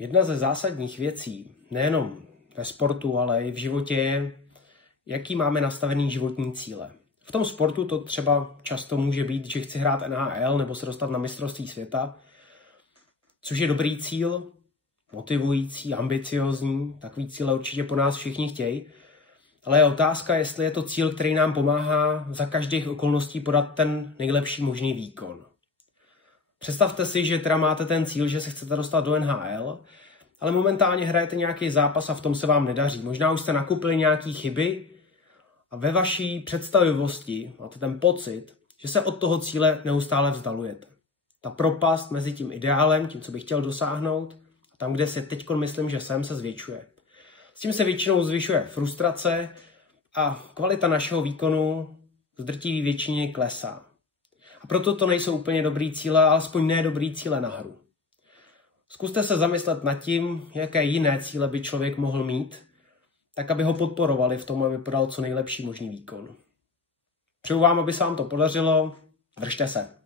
Jedna ze zásadních věcí, nejenom ve sportu, ale i v životě je, jaký máme nastavený životní cíle. V tom sportu to třeba často může být, že chci hrát NHL nebo se dostat na mistrovství světa, což je dobrý cíl, motivující, ambiciozní, takový cíle určitě po nás všichni chtějí, ale je otázka, jestli je to cíl, který nám pomáhá za každých okolností podat ten nejlepší možný výkon. Představte si, že teda máte ten cíl, že se chcete dostat do NHL, ale momentálně hrajete nějaký zápas a v tom se vám nedaří. Možná už jste nakupili nějaké chyby a ve vaší představivosti máte ten pocit, že se od toho cíle neustále vzdalujete. Ta propast mezi tím ideálem, tím, co bych chtěl dosáhnout, a tam, kde si teď myslím, že jsem, se zvětšuje. S tím se většinou zvyšuje frustrace a kvalita našeho výkonu v drtivé většině klesá. A proto to nejsou úplně dobrý cíle, alespoň ne dobrý cíle na hru. Zkuste se zamyslet nad tím, jaké jiné cíle by člověk mohl mít, tak aby ho podporovali v tom, aby podal co nejlepší možný výkon. Přeju vám, aby se vám to podařilo. Držte se.